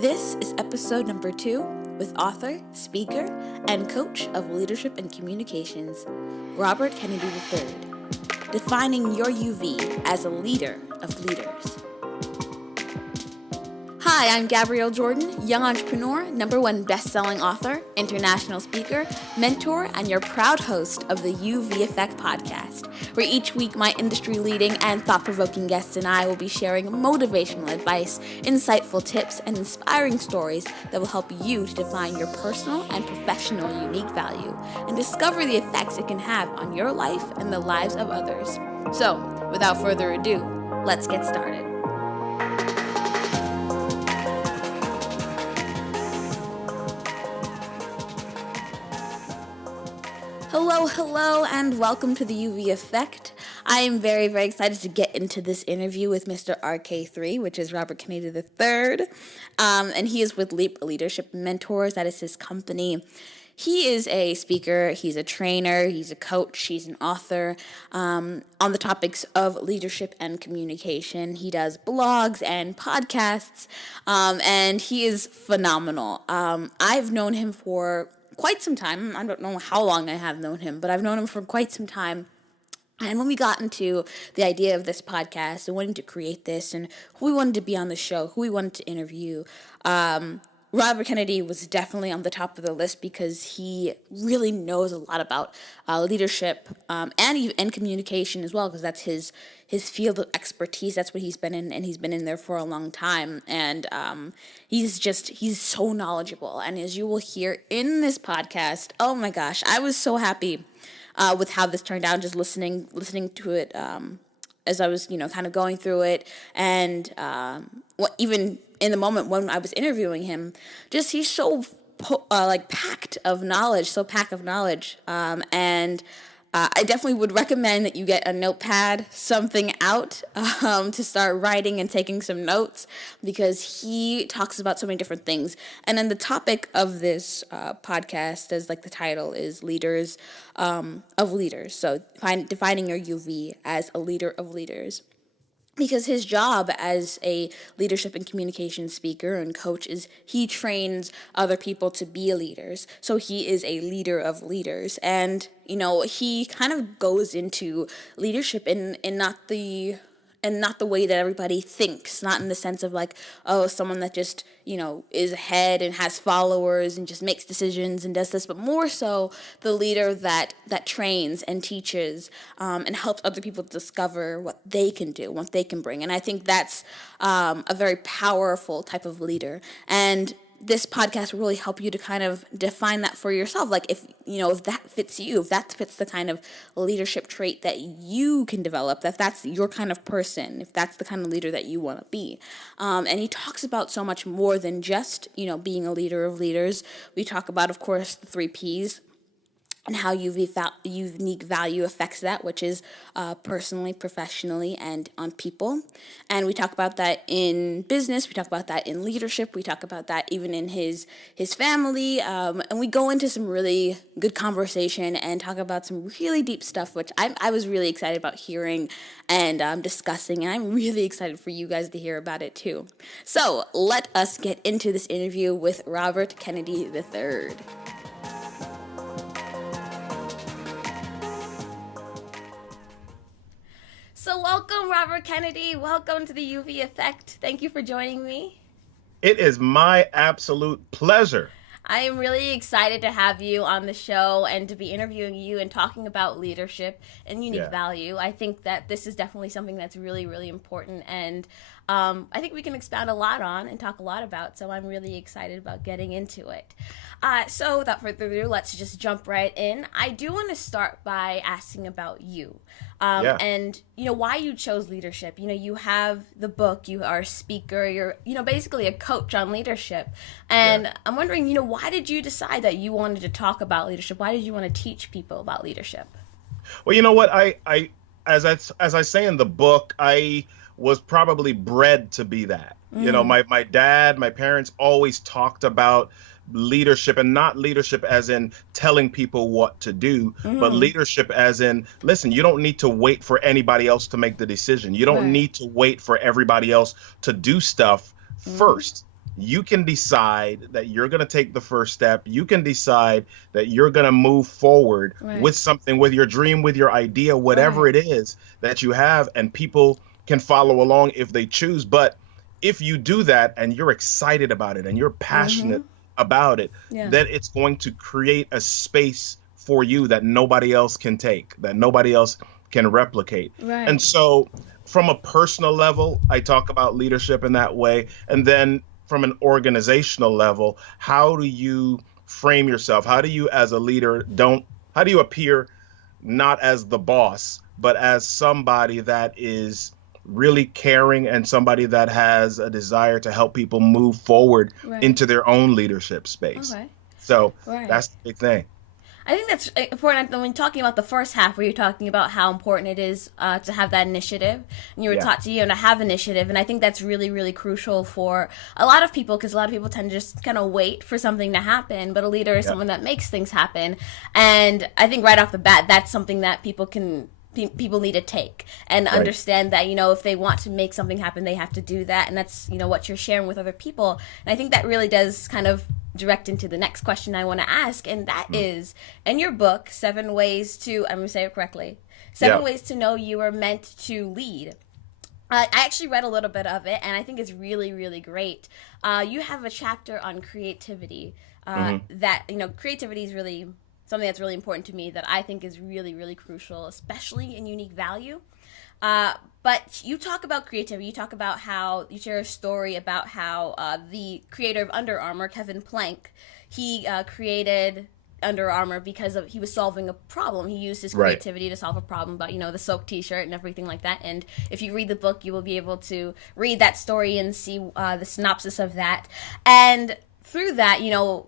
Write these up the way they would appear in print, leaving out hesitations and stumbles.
This is episode number 2 with author, speaker, and coach of leadership and communications, Robert Kennedy III, defining your UV as a leader of leaders. Hi, I'm Gabrielle Jordan, young entrepreneur, #1 best-selling author, international speaker, mentor, and your proud host of the UV Effect podcast, where each week my industry-leading and thought-provoking guests and I will be sharing motivational advice, insightful tips, and inspiring stories that will help you to define your personal and professional unique value and discover the effects it can have on your life and the lives of others. So, without further ado, let's get started. Hello, and welcome to the UV Effect. I am very, very excited to get into this interview with Mr. RK3, which is Robert Kennedy III, and he is with Leap Leadership Mentors. That is his company. He is a speaker, he's a trainer, he's a coach, he's an author on the topics of leadership and communication. He does blogs and podcasts, and he is phenomenal. I've known him for quite some time. I don't know how long I have known him, but I've known him for quite some time. And when we got into the idea of this podcast and wanting to create this and who we wanted to be on the show, who we wanted to interview, Robert Kennedy was definitely on the top of the list because he really knows a lot about leadership and communication as well, because that's his field of expertise. That's what he's been in, and he's been in there for a long time. And he's so knowledgeable. And as you will hear in this podcast, oh my gosh, I was so happy with how this turned out. Just listening to it as I was, kind of going through it, and even in the moment when I was interviewing him, just he's so packed of knowledge, and I definitely would recommend that you get a notepad, something out to start writing and taking some notes, because he talks about so many different things. And then the topic of this podcast, as the title, is leaders of leaders. So defining your UV as a leader of leaders. Because his job as a leadership and communication speaker and coach is he trains other people to be leaders. So he is a leader of leaders. And, he kind of goes into leadership in not the way that everybody thinks, not in the sense of someone that just, is ahead and has followers and just makes decisions and does this, but more so the leader that trains and teaches and helps other people discover what they can do, what they can bring. And I think that's a very powerful type of leader. And this podcast will really help you to kind of define that for yourself. If that fits you, if that fits the kind of leadership trait that you can develop, if that's your kind of person, if that's the kind of leader that you want to be. And he talks about so much more than just, being a leader of leaders. We talk about, of course, the 3 Ps. And how unique value affects that, which is personally, professionally, and on people. And we talk about that in business. We talk about that in leadership. We talk about that even in his family. And we go into some really good conversation and talk about some really deep stuff, which I was really excited about hearing and discussing. And I'm really excited for you guys to hear about it too. So let us get into this interview with Robert Kennedy III. So welcome, Robert Kennedy. Welcome to the UV Effect. Thank you for joining me. It is my absolute pleasure. I am really excited to have you on the show and to be interviewing you and talking about leadership and unique value. I think that this is definitely something that's really, really important, and I think we can expound a lot on and talk a lot about, so I'm really excited about getting into it. So without further ado, let's just jump right in. I do want to start by asking about you. And, why you chose leadership. You have the book, you are a speaker, you're, basically a coach on leadership. And I'm wondering, why did you decide that you wanted to talk about leadership? Why did you want to teach people about leadership? Well, you know what? As I say in the book, I was probably bred to be that. My dad, my parents always talked about leadership, and not leadership as in telling people what to do, but leadership as in, listen, you don't need to wait for anybody else to make the decision. You don't need to wait for everybody else to do stuff first. you can decide that you're going to take the first step. You can decide that you're going to move forward Right. with something, with your dream, with your idea, whatever Right. it is that you have, and people can follow along if they choose. But if you do that and you're excited about it and you're passionate about it, Yeah. then it's going to create a space for you that nobody else can take, that nobody else can replicate. And Right. so, from a personal level, I talk about leadership in that way. And then from an organizational level, how do you frame yourself? How do you, as a leader, how do you appear not as the boss, but as somebody that is really caring and somebody that has a desire to help people move forward Right. into their own leadership space? Okay. So Right. that's the big thing. I think that's important when talking about the first half, where you're talking about how important it is to have that initiative, and you were Yeah. taught to have initiative, and I think that's really really crucial for a lot of people, because a lot of people tend to just kind of wait for something to happen, but a leader is Yeah. someone that makes things happen, and I think right off the bat that's something that people need to take and Right. understand that if they want to make something happen, they have to do that, and that's what you're sharing with other people, and I think that really does kind of direct into the next question I want to ask, and that is, in your book, 7 Ways to, I'm going to say it correctly, seven Yeah. ways to know you are meant to lead. I actually read a little bit of it, and I think it's really, really great. You have a chapter on creativity. That creativity is really something that's really important to me. That I think is really, really crucial, especially in unique value. But you talk about creativity. You talk about how you share a story about how the creator of Under Armour, Kevin Plank, he created Under Armour because he was solving a problem. He used his Right. creativity to solve a problem about the soaked T-shirt and everything like that. And if you read the book, you will be able to read that story and see the synopsis of that. And through that,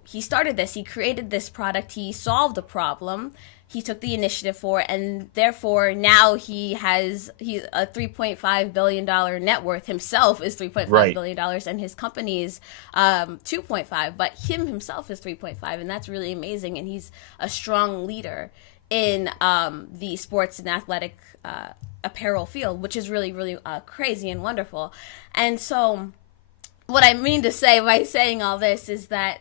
he started this. He created this product. He solved a problem. He took the initiative for it, and therefore now he's a $3.5 billion net worth. Himself is $3.5 Right. billion, and his company is 2.5, but himself is 3.5, and that's really amazing. And he's a strong leader in the sports and athletic apparel field, which is really, really crazy and wonderful. And so what I mean to say by saying all this is that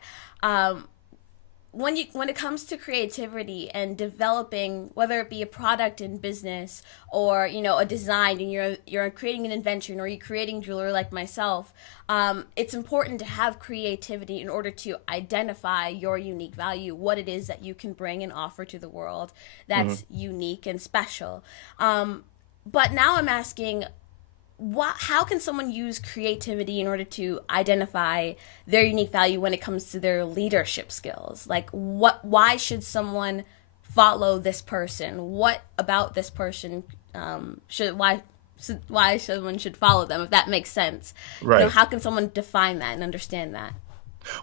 when it comes to creativity and developing, whether it be a product in business or a design, and you're creating an invention, or you're creating jewelry like myself, it's important to have creativity in order to identify your unique value, what it is that you can bring and offer to the world that's unique and special. But now I'm asking, how can someone use creativity in order to identify their unique value when it comes to their leadership skills? Like, why should someone follow this person? What about this person why someone should follow them, if that makes sense? Right. How can someone define that and understand that?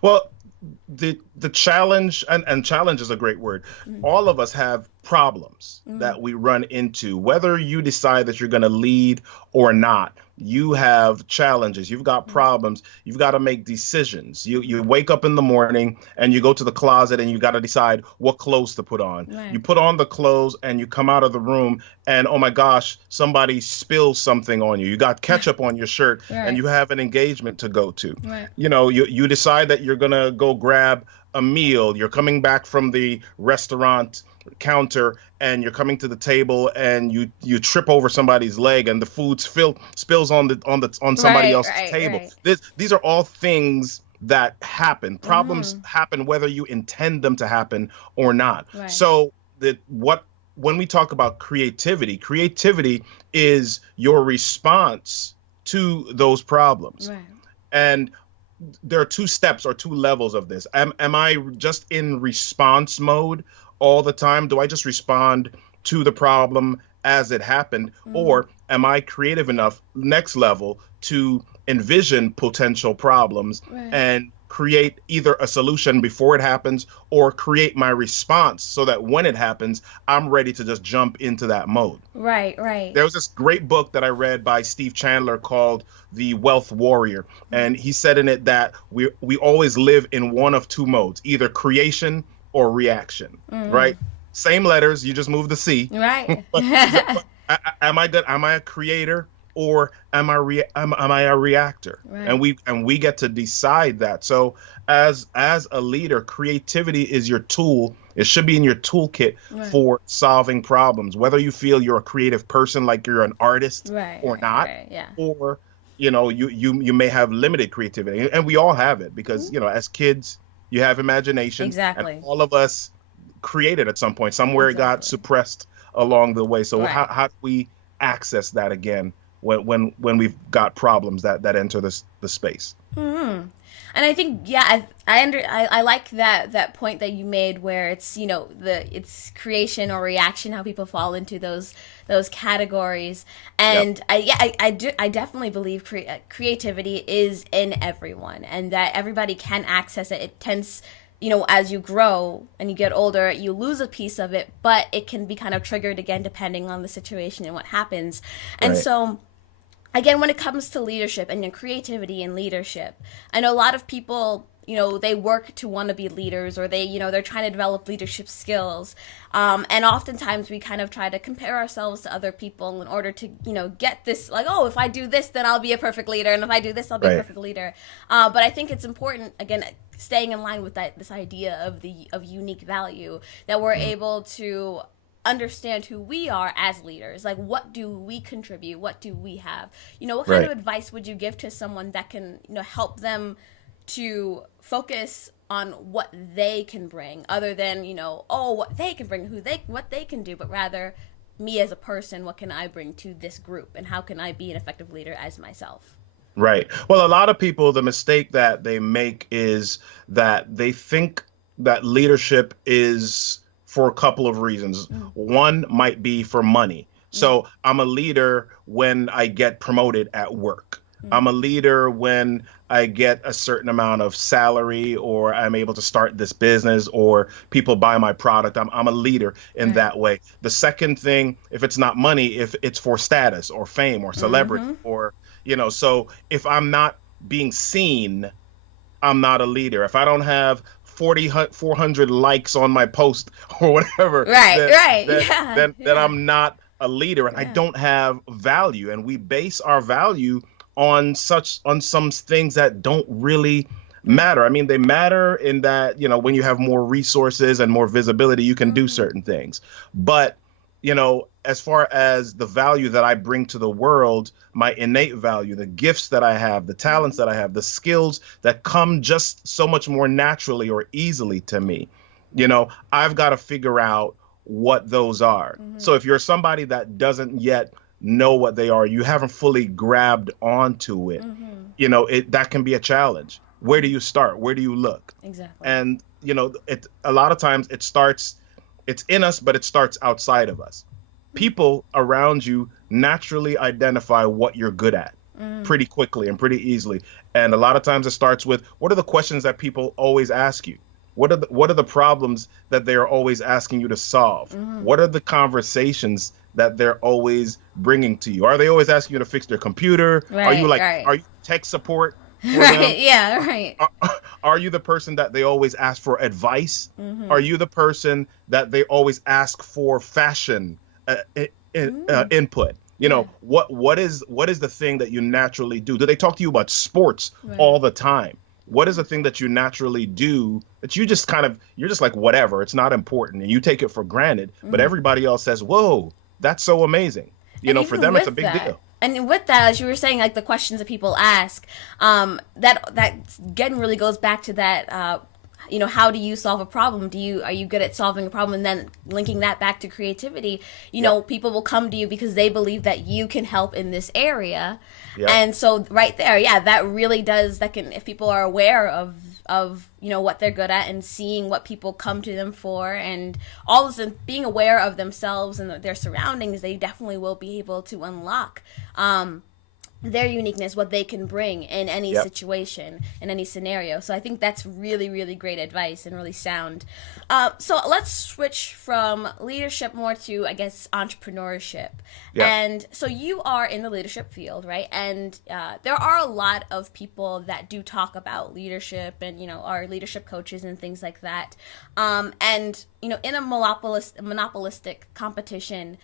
Well, the challenge, and challenge is a great word. All of us have problems that we run into, whether you decide that you're going to lead or not. You have challenges, you've got problems, you've got to make decisions. You wake up in the morning and you go to the closet and you got to decide what clothes to put on. Right. You put on the clothes and you come out of the room and, oh my gosh, somebody spills something on you. You got ketchup on your shirt. Right. And you have an engagement to go to. Right. You decide that you're going to go grab a meal. You're coming back from the restaurant counter and you're coming to the table and you trip over somebody's leg and the food spills on somebody Right, else's right, table. right. These are all things that happen. Problems happen whether you intend them to happen or not. Right. So when we talk about creativity is your response to those problems. Right. And there are two steps or two levels of this. Am I just in response mode all the time? Do I just respond to the problem as it happened? Or am I creative enough, next level, to envision potential problems Right. and create either a solution before it happens or create my response so that when it happens, I'm ready to just jump into that mode? Right. Right. There was this great book that I read by Steve Chandler called The Wealth Warrior. And he said in it that we always live in one of two modes, either creation or reaction, right? Same letters, you just move the C. Right. Am I good? Am I a creator? or am I a reactor? And Right. we get to decide that. So as a leader, creativity is your tool. It should be in your toolkit Right. for solving problems, whether you feel you're a creative person, like you're an artist Right. or Right. not, Right. Yeah. or you may have limited creativity, and we all have it because as kids you have imagination, and Exactly. all of us created at some point. Somewhere it got Exactly. suppressed along the way. So Right. how do we access that again when we've got problems that enter the space? And I think, yeah, I like that point that you made where it's, it's creation or reaction, how people fall into those categories. Yep. And I definitely believe creativity is in everyone, and that everybody can access it. It tends, as you grow and you get older, you lose a piece of it, but it can be kind of triggered again depending on the situation and what happens. And Right. so, again, when it comes to leadership and your creativity in leadership, I know a lot of people, they work to want to be leaders, or they're trying to develop leadership skills. And oftentimes we kind of try to compare ourselves to other people in order to, get this, like, oh, if I do this, then I'll be a perfect leader. And if I do this, I'll be a Right. perfect leader. But I think it's important, again, staying in line with this idea of unique value, that we're Mhm. able to understand who we are as leaders. Like, what do we contribute? What do we have? What kind of Right. advice would you give to someone that can, help them to focus on what they can bring, other than, what they can bring, what they can do, but rather me as a person, what can I bring to this group, and how can I be an effective leader as myself? Right. Well, a lot of people, the mistake that they make is that they think that leadership is for a couple of reasons. Mm, One might be for money. mm, So I'm a leader when I get promoted at work. mm, I'm a leader when I get a certain amount of salary, or I'm able to start this business, or people buy my product. I'm a leader in right. that way. The second thing, if it's not money, if it's for status or fame or celebrity, Mm-hmm. or so if I'm not being seen, I'm not a leader. If I don't have 400 likes on my post or whatever, Right, then right. then Yeah, then yeah, I'm not a leader, and I yeah. don't have value. And we base our value on some things that don't really Right. matter. I mean, they matter in that, when you have more resources and more visibility, you can do Mm-hmm. certain things. But, as far as the value that I bring to the world, my innate value, the gifts that I have, the talents Mm-hmm. that I have, the skills that come just so much more naturally or easily to me, I've got to figure out what those are. Mm-hmm. So if you're somebody that doesn't yet know what they are, you haven't fully grabbed onto it, Mm-hmm. that can be a challenge. Where do you start? Where do you look? Exactly. And it a lot of times it's in us, but it starts outside of us. People around you naturally identify what you're good at Mm-hmm. pretty quickly and pretty easily. And a lot of times it starts with, what are the questions that people always ask you? What are the problems that they're always asking you to solve? Mm-hmm. What are the conversations that they're always bringing to you? Are they always asking you to fix their computer? Right, Are right. you tech support for them? Right, yeah, right. Are, are you the person that they always ask for advice? Are Mm-hmm. you the person that they always ask for fashion Mm. input? Yeah, What is the thing that you naturally do? Do they talk to you about sports right. all the time? What is the thing that you naturally do that you're just like, whatever, it's not important, and you take it for granted, but Mm. everybody else says, whoa, that's so amazing. And For even them it's a with big that, deal. as you were saying, like the questions that people ask, that again really goes back to that. How do you solve a problem? Are you good at solving a problem? And then linking that back to creativity, Yep. people will come to you because they believe that you can help in this area. Yep. And so right there, yeah, that really does, that can, if people are aware of what they're good at, and seeing what people come to them for, and all this, and being aware of themselves and their surroundings, they definitely will be able to unlock their uniqueness, what they can bring in any Yep. situation, in any scenario. So I think that's really, really great advice and really sound. So let's switch from leadership more to, I guess, entrepreneurship. Yep. And so you are in the leadership field, right? And there are a lot of people that do talk about leadership, and are leadership coaches and things like that. And in a monopolistic competition,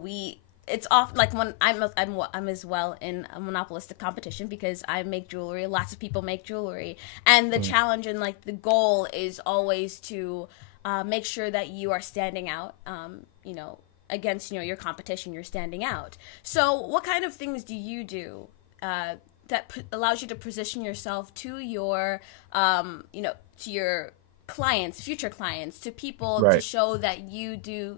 we it's often like when I'm as well in a monopolistic competition because I make jewelry. Lots of people make jewelry, and the challenge and like the goal is always to make sure that you are standing out. Against your competition, you're standing out. So, what kind of things do you do that allows you to position yourself to your to your clients, future clients, to people, Right. to show that you do,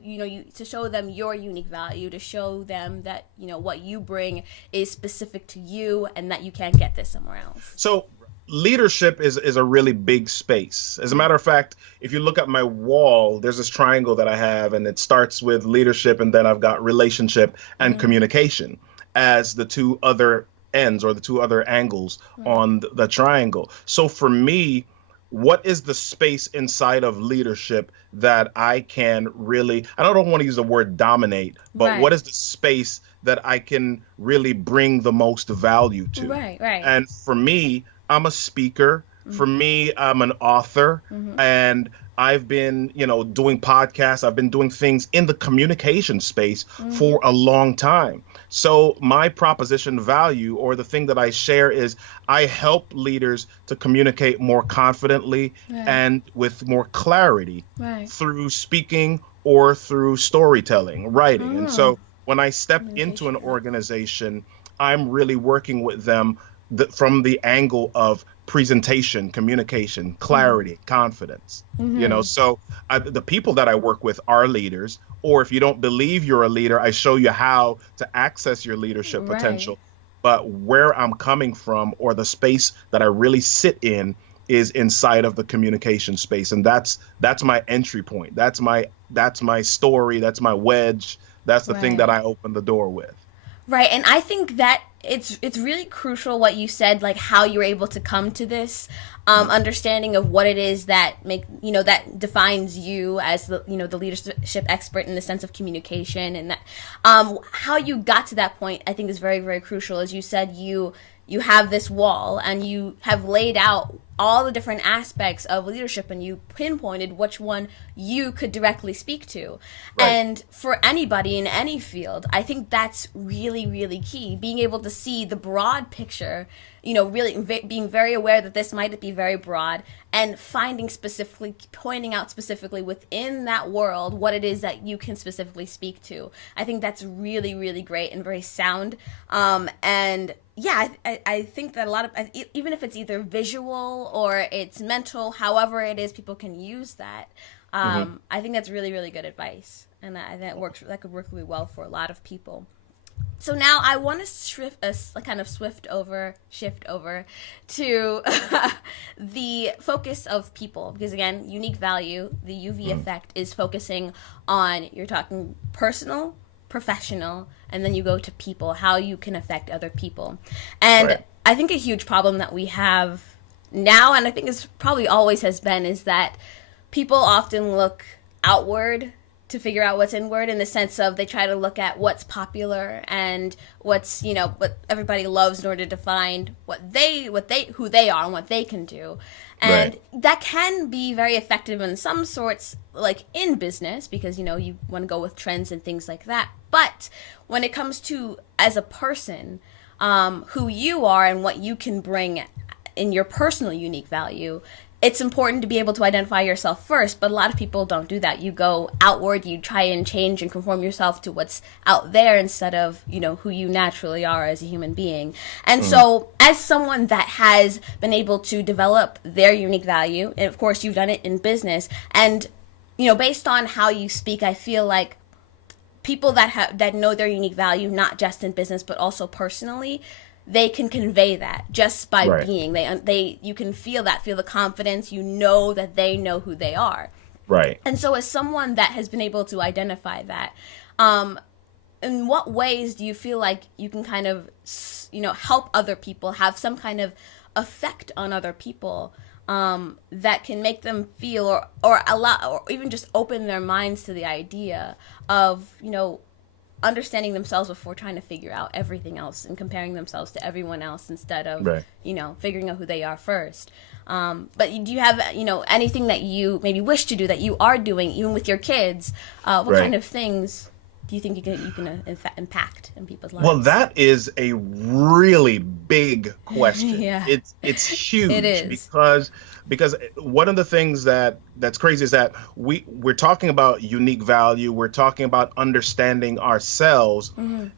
to show them your unique value, to show them that, what you bring is specific to you and that you can't get this somewhere else? So leadership is a really big space. As a matter of fact, if you look at my wall, there's this triangle that I have, and it starts with leadership, and then I've got relationship and communication as the two other ends or the two other angles on the triangle. So for me, what is the space inside of leadership that I can really, I don't want to use the word dominate, but what is the space that I can really bring the most value to? Right. And for me, I'm a speaker. For me, I'm an author, and I've been, doing podcasts. I've been doing things in the communication space for a long time. So my proposition value, or the thing that I share, is I help leaders to communicate more confidently and with more clarity through speaking or through storytelling, writing. And so when I step into an organization, I'm really working with them from the angle of presentation, communication, clarity, confidence. So the people that I work with are leaders, or if you don't believe you're a leader, I show you how to access your leadership potential. But where I'm coming from, or the space that I really sit in, is inside of the communication space, and that's my entry point. That's my story. That's my wedge. That's the thing that I open the door with. Right, and I think that it's really crucial what you said, like how you're able to come to this understanding of what it is that that defines you as the the leadership expert in the sense of communication, and that how you got to that point, I think, is very, very crucial. As you said, you have this wall and you have laid out all the different aspects of leadership, and you pinpointed which one you could directly speak to. And for anybody in any field, I think that's really, really key. Being able to see the broad picture, really being very aware that this might be very broad, and pointing out specifically within that world what it is that you can specifically speak to. I think that's really, really great and very sound. And yeah, I think that a lot of, even if it's either visual or it's mental, however it is, people can use that. I think that's really, really good advice, and that could work really well for a lot of people. So now I want to shift over to the focus of people, because again, unique value, the UV effect, is focusing on, you're talking personal, professional, and then you go to people, how you can affect other people. And I think a huge problem that we have now, and I think it's probably always has been, is that people often look outward to figure out what's inward, in the sense of they try to look at what's popular and what's, what everybody loves in order to find who they are and what they can do. And that can be very effective in some sorts, like in business, because, you want to go with trends and things like that. But when it comes to, as a person, who you are and what you can bring in your personal unique value, it's important to be able to identify yourself first, but a lot of people don't do that. You go outward, you try and change and conform yourself to what's out there instead of, who you naturally are as a human being. And so as someone that has been able to develop their unique value, and of course you've done it in business, and, based on how you speak, I feel like people that know their unique value, not just in business, but also personally, they can convey that just by being. You can feel the confidence. That they know who they are. Right. And so, as someone that has been able to identify that, in what ways do you feel like you can kind of, help other people, have some kind of effect on other people, that can make them feel or allow, or even just open their minds to the idea of, understanding themselves before trying to figure out everything else and comparing themselves to everyone else instead of, figuring out who they are first. But do you have, anything that you maybe wish to do that you are doing, even with your kids? What kind of things do you think you can impact in people's lives? Well, that is a really big question. Yeah, It's it huge is. because one of the things that's crazy is that we're talking about unique value, we're talking about understanding ourselves,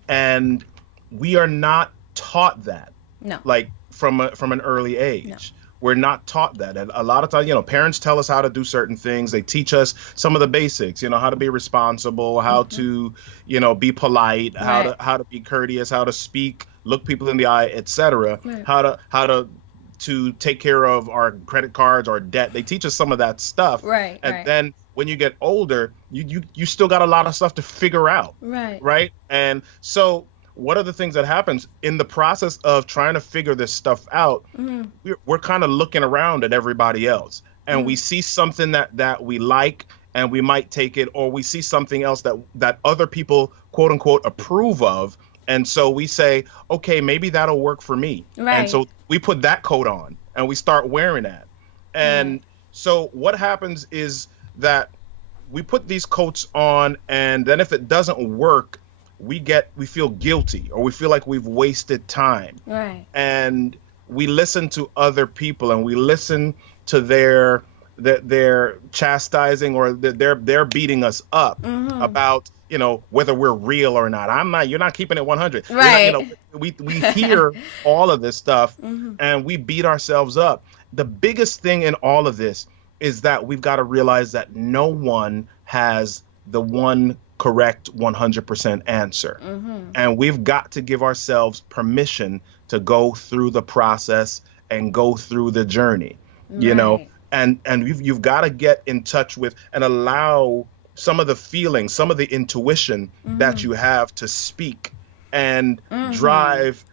and we are not taught that, No, like from an early no. age. We're not taught that. And a lot of times, parents tell us how to do certain things. They teach us some of the basics, how to be responsible, how to, be polite, Right. how to be courteous, how to speak, look people in the eye, etc. Right. How to take care of our credit cards or debt. They teach us some of that stuff. Right. And Right. then when you get older, you still got a lot of stuff to figure out. Right. Right. And so one of the things that happens in the process of trying to figure this stuff out, we're kind of looking around at everybody else, and we see something that we like, and we might take it, or we see something else that other people, quote unquote, approve of, and so we say, okay, maybe that'll work for me. Right. And so we put that coat on and we start wearing that. And so what happens is that we put these coats on, and then if it doesn't work, we feel guilty, or we feel like we've wasted time. Right. And we listen to other people, and we listen to their chastising, or they're beating us up about, whether we're real or not. You're not keeping it 100. Right. We hear all of this stuff, and we beat ourselves up. The biggest thing in all of this is that we've got to realize that no one has the one correct 100% answer. And we've got to give ourselves permission to go through the process and go through the journey, and you've got to get in touch with and allow some of the feelings, some of the intuition that you have to speak and drive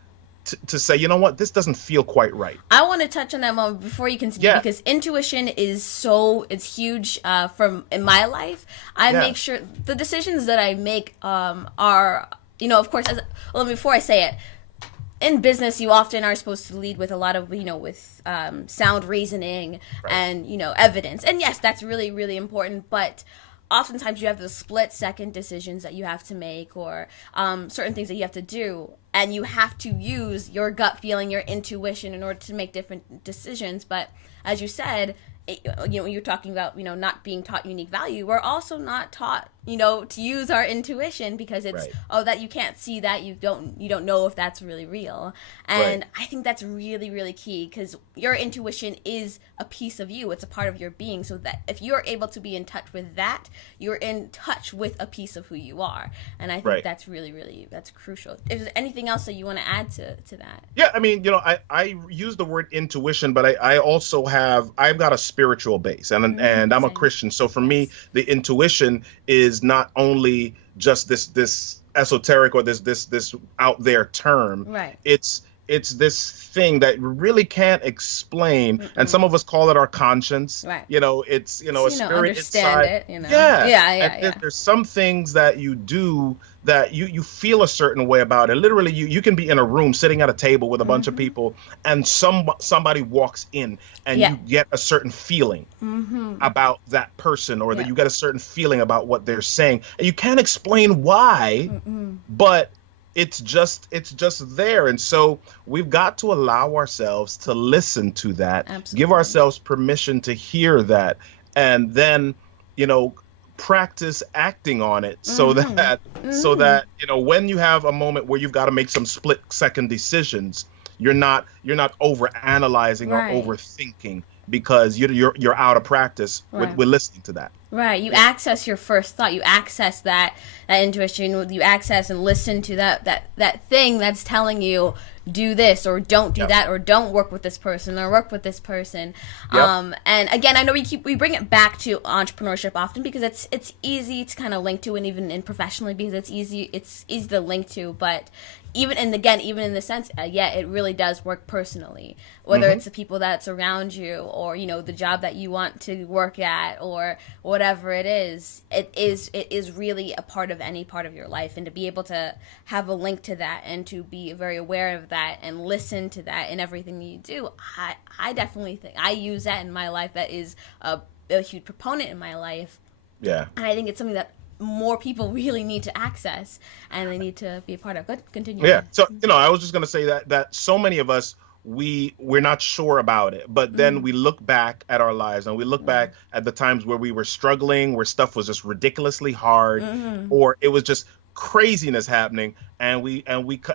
to say, you know what, this doesn't feel quite right. I want to touch on that moment before you continue, because intuition it's huge in my life. I make sure the decisions that I make are, of course, before I say it, in business, you often are supposed to lead with a lot of, with sound reasoning and, evidence. And yes, that's really, really important. But oftentimes you have the split-second decisions that you have to make, or certain things that you have to do. And you have to use your gut feeling, your intuition, in order to make different decisions. But as you said, you're talking about, not being taught unique value. We're also not taught, to use our intuition, because it's, that you can't see that, you don't know if that's really real. And I think that's really, really key, because your intuition is a piece of you. It's a part of your being. So that if you're able to be in touch with that, you're in touch with a piece of who you are. And I think that's really, really, that's crucial. Is there anything else that you want to add to that? Yeah, I mean, I use the word intuition, but I've got a spiritual base, and I'm a Christian. So for me, the intuition is not only just this esoteric or this out there term. Right. It's this thing that you really can't explain, and some of us call it our conscience. Right. It's a spirit understand inside. it. Yeah. There's some things that you do that you feel a certain way about it. Literally, you can be in a room sitting at a table with a bunch of people, and somebody walks in, and you get a certain feeling about that person, or that you get a certain feeling about what they're saying, and you can't explain why, but it's just there. And so we've got to allow ourselves to listen to that. Absolutely. Give ourselves permission to hear that, and then practice acting on it, so that when you have a moment where you've got to make some split-second decisions, you're not over analyzing or overthinking, because you're out of practice with listening to that. Right. You access your first thought. You access that intuition. You access and listen to that thing that's telling you, do this or don't do that, or don't work with this person or work with this person. And again, I know we bring it back to entrepreneurship often, because it's easy to kind of link to, and even in professionally, because it's easy to link to. But even in the sense, it really does work personally, whether it's the people that's around you, or the job that you want to work at, or whatever it is really a part of any part of your life. And to be able to have a link to that, and to be very aware of that, and listen to that in everything you do, I definitely think I use that in my life. That is a huge proponent in my life. Yeah. And I think it's something that more people really need to access and they need to be a part of. Good, continue. Yeah. So, I was just going to say that so many of us, we're not sure about it, but then we look back at our lives and we look back at the times where we were struggling, where stuff was just ridiculously hard, or it was just craziness happening. And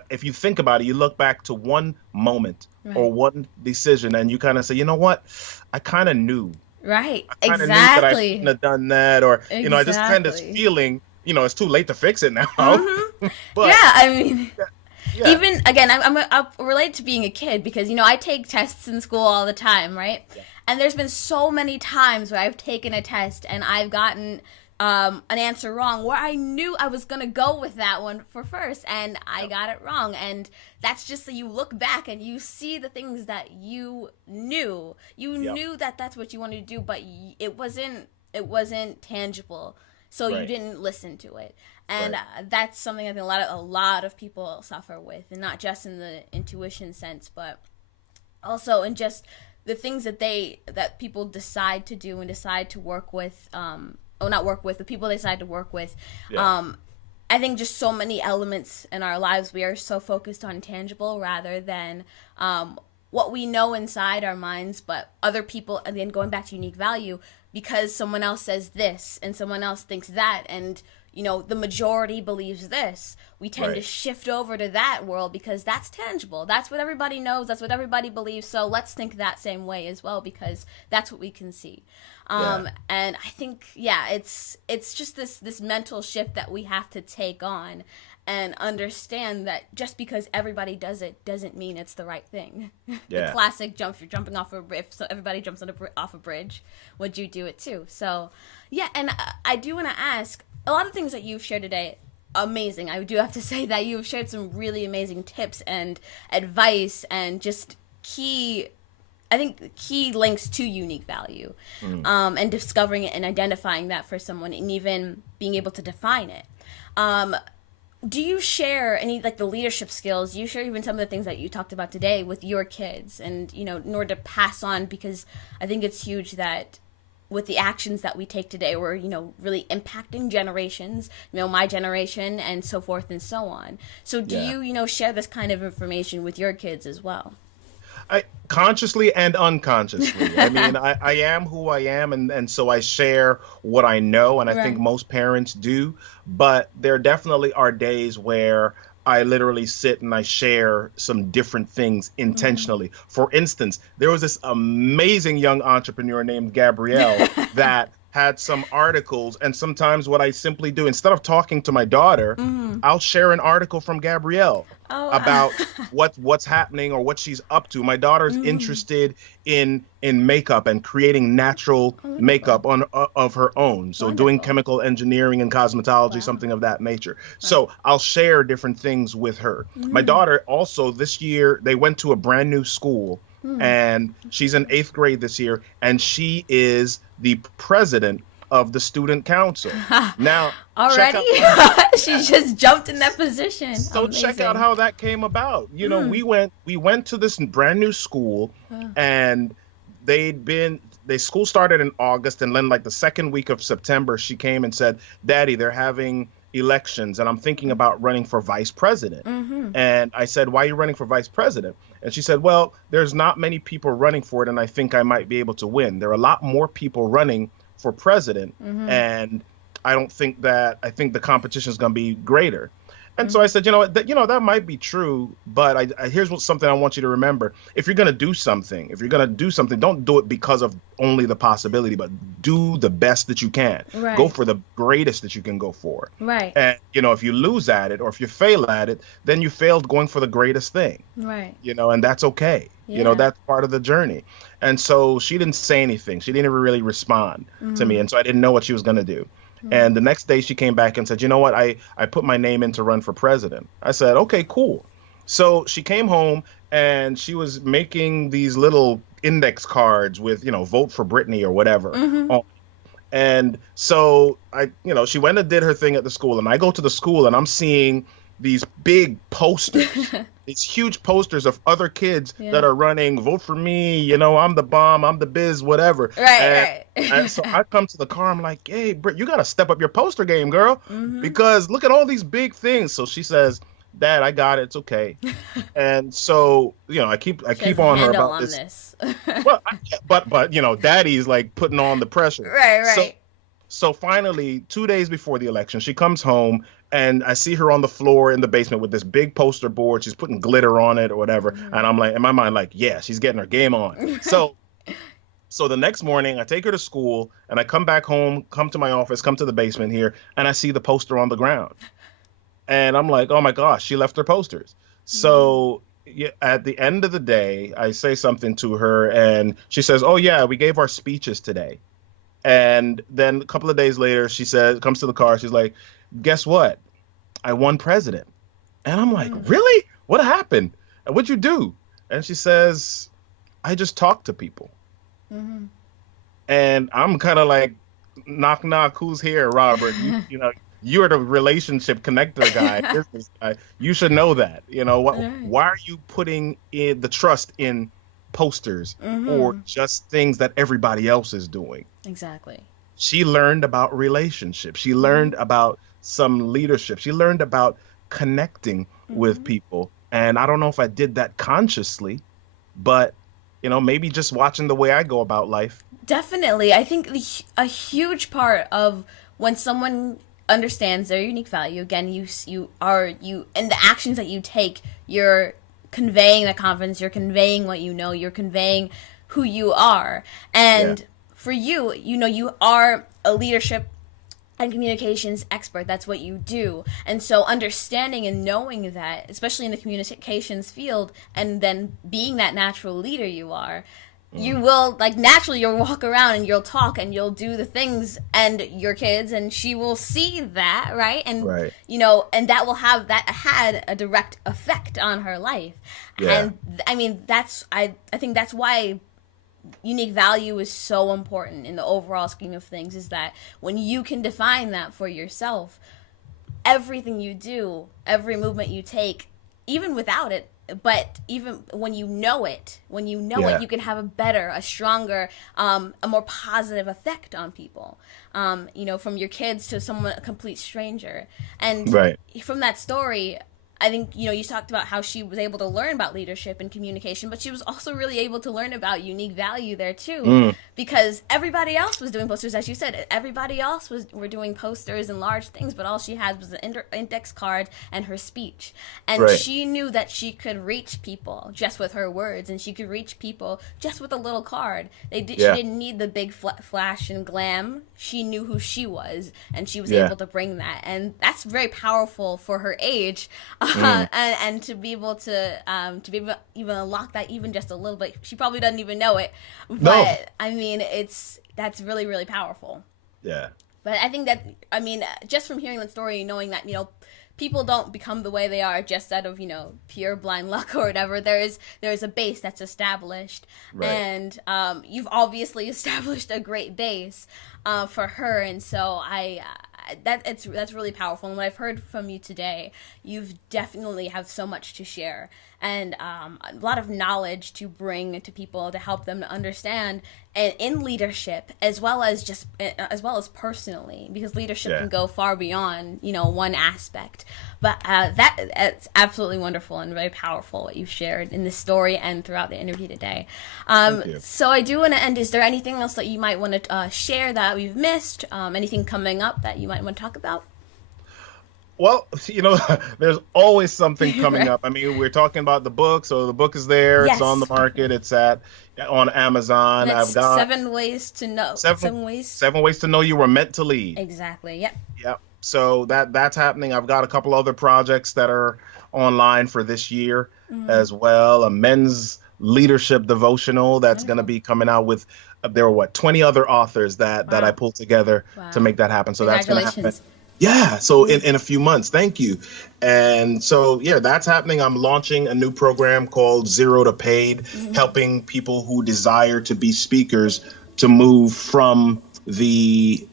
if you think about it, you look back to one moment or one decision and you kind of say, you know what, I kind of knew. Right. I kind of knew that I shouldn't have done that, or I just kind of feeling, it's too late to fix it now. But, yeah, I mean, even again, I'll relate to being a kid because I take tests in school all the time, right? Yeah. And there's been so many times where I've taken a test and I've gotten an answer wrong where I knew I was gonna go with that one for first, and I got it wrong. And that's just so you look back and you see the things that you knew. You knew that that's what you wanted to do, but it wasn't tangible, so you didn't listen to it. And that's something I think a lot of people suffer with, and not just in the intuition sense, but also in just the things that people decide to do and decide to work with. Not work with, the people they decide to work with. Yeah. I think just so many elements in our lives, we are so focused on tangible rather than what we know inside our minds, but other people, and then going back to unique value, because someone else says this and someone else thinks that, and the majority believes this, we tend to shift over to that world because that's tangible. That's what everybody knows. That's what everybody believes. So let's think that same way as well because that's what we can see. And I think, it's just this mental shift that we have to take on and understand that just because everybody does it doesn't mean it's the right thing. Yeah. The classic jump, you're jumping off if so everybody jumps off a bridge, would you do it too? So, and I do want to ask, a lot of things that you've shared today, amazing. I do have to say that you've shared some really amazing tips and advice and just key links to unique value, and discovering it and identifying that for someone and even being able to define it. Do you share any, the leadership skills? Do you share even some of the things that you talked about today with your kids and, in order to pass on, because I think it's huge that with the actions that we take today, we're, really impacting generations, my generation and so forth and so on. So do you, share this kind of information with your kids as well? I consciously and unconsciously. I mean, I am who I am, and so I share what I know, and I think most parents do. But there definitely are days where I literally sit and I share some different things intentionally. For instance, there was this amazing young entrepreneur named Gabrielle that had some articles, and sometimes what I simply do, instead of talking to my daughter, I'll share an article from Gabrielle about what's happening or what she's up to. My daughter's interested in makeup and creating natural makeup of her own. So doing chemical engineering and cosmetology, something of that nature. So I'll share different things with her. My daughter also, this year, they went to a brand new school. And she's in 8th grade this year, and she is the president of the student council. Now, already she just jumped in that position. So amazing. Check out how that came about. We went to this brand new school, and the school started in August, and then the second week of September, she came and said, "Daddy, they're having elections and I'm thinking about running for vice president." And I said, "Why are you running for vice president?" And she said, "Well, there's not many people running for it, and I think I might be able to win. There are a lot more people running for president, and I think the competition is going to be greater." And so I said, that might be true, but here's something I want you to remember. If you're going to do something, don't do it because of only the possibility, but do the best that you can. Right. Go for the greatest that you can go for. Right. And, if you lose at it or if you fail at it, then you failed going for the greatest thing. Right. And that's okay. Yeah. That's part of the journey. And so she didn't say anything. She didn't even really respond to me. And so I didn't know what she was going to do. And the next day she came back and said, "You know what? I put my name in to run for president." I said, "Okay, cool." So she came home and she was making these little index cards with, "Vote for Brittany" or whatever. And so she went and did her thing at the school, and I go to the school and I'm seeing these big posters these huge posters of other kids Yeah. that are running, vote for me, you know, I'm the bomb, I'm the biz, whatever. Right, And so I come to the car, I'm like, hey, Britt, you got to step up your poster game, girl, Mm-hmm. because look at all these big things. So she says, Dad, I got it. It's okay. And so, you know, I keep She has a on her handle about on this. this. Well, but you know, Daddy's like putting on the pressure. Right, So right. so finally, 2 days before the election, she comes home and I see her on the floor in the basement with this big poster board. She's putting glitter on it or whatever. Mm-hmm. And I'm like, in my mind, like, yeah, she's getting her game on. So the next morning, I take her to school and I come back home, come to my office, come to the basement here, and I see the poster on the ground. And I'm like, oh my gosh, she left her posters. So yeah, at the end of the day, I say something to her and she says, oh yeah, we gave our speeches today. And then a couple of days later, she says, comes to the car. She's like, guess what? I won president. And I'm like, really? What happened? And what'd you do? And she says, I just talk to people. Mm-hmm. And I'm kind of like, knock, knock, who's here, Robert? You know, you're the relationship connector guy, business guy. You should know that. You know, why are you putting in the trust in posters or just things that everybody else is doing? Exactly. She learned about relationships. She learned about some leadership. She learned about connecting with people. And I don't know if I did that consciously, but, you know, maybe just watching the way I go about life. Definitely. I think a huge part of when someone understands their unique value, again, you and the actions that you take, you're conveying that confidence, you're conveying what you know, you're conveying who you are. And for you, you know, you are a leadership and communications expert. That's what you do. And so understanding and knowing that, especially in the communications field, and then being that natural leader you are, you will, like, naturally you'll walk around and you'll talk and you'll do the things, and your kids and she will see that, right? And you know, and that will have, that had a direct effect on her life. And I mean, I think that's why unique value is so important in the overall scheme of things, is that when you can define that for yourself, everything you do, every movement you take, even without it, but even when you know it, you can have a better, a stronger, a more positive effect on people. You know, from your kids to someone, a complete stranger. And from that story, I think, you know, you talked about how she was able to learn about leadership and communication, but she was also really able to learn about unique value there too, because everybody else was doing posters, as you said. Everybody else were doing posters and large things, but all she had was an index card and her speech. And she knew that she could reach people just with her words, and she could reach people just with a little card. She didn't need the big flash and glam. She knew who she was, and she was able to bring that. And that's very powerful for her age. And to be able to even unlock that even just a little bit. She probably doesn't even know it, but I mean, that's really, really powerful. Yeah. But I think that, I mean, just from hearing the story, knowing that, you know, people don't become the way they are just out of, you know, pure blind luck or whatever. There is a base that's established, and you've obviously established a great base for her, and so that's really powerful. And what I've heard from you today, you've definitely have so much to share, and a lot of knowledge to bring to people to help them to understand, and in leadership as well as personally, because leadership can go far beyond, you know, one aspect. But that's absolutely wonderful and very powerful what you've shared in this story and throughout the interview today. So I do want to end. Is there anything else that you might want to share that we've missed? Anything coming up that you might want to talk about? Well, you know, there's always something coming up. I mean, we're talking about the book, so the book is there. Yes. It's on the market. It's on Amazon. I've got 7 ways to know. 7 ways to know you were meant to lead. Exactly. Yep. Yep. So that's happening. I've got a couple other projects that are online for this year as well. A men's leadership devotional that's going to be coming out with. There were 20 other authors that I pulled together to make that happen. So that's going to happen. Yeah, so in a few months. Thank you. And so, yeah, that's happening. I'm launching a new program called Zero to Paid, helping people who desire to be speakers to move from the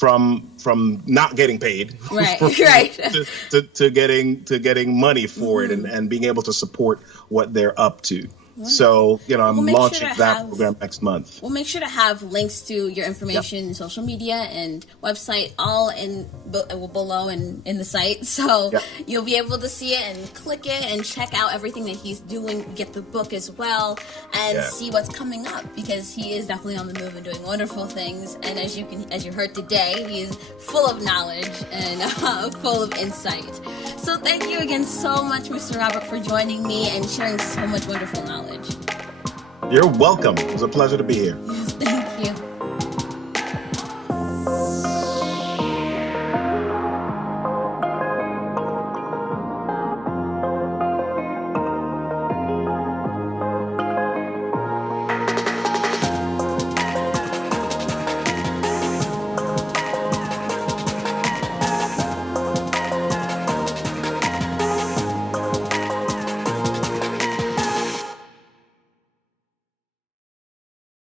from not getting paid, right, right, to getting money for it and being able to support what they're up to. So, I'm launching that program next month. We'll make sure to have links to your information, social media, and website all below and in the site. So you'll be able to see it and click it and check out everything that he's doing, get the book as well, and see what's coming up, because he is definitely on the move and doing wonderful things. And as you heard today, he is full of knowledge and full of insight. So thank you again so much, Mr. Robert, for joining me and sharing so much wonderful knowledge. You're welcome. It was a pleasure to be here. Thank you.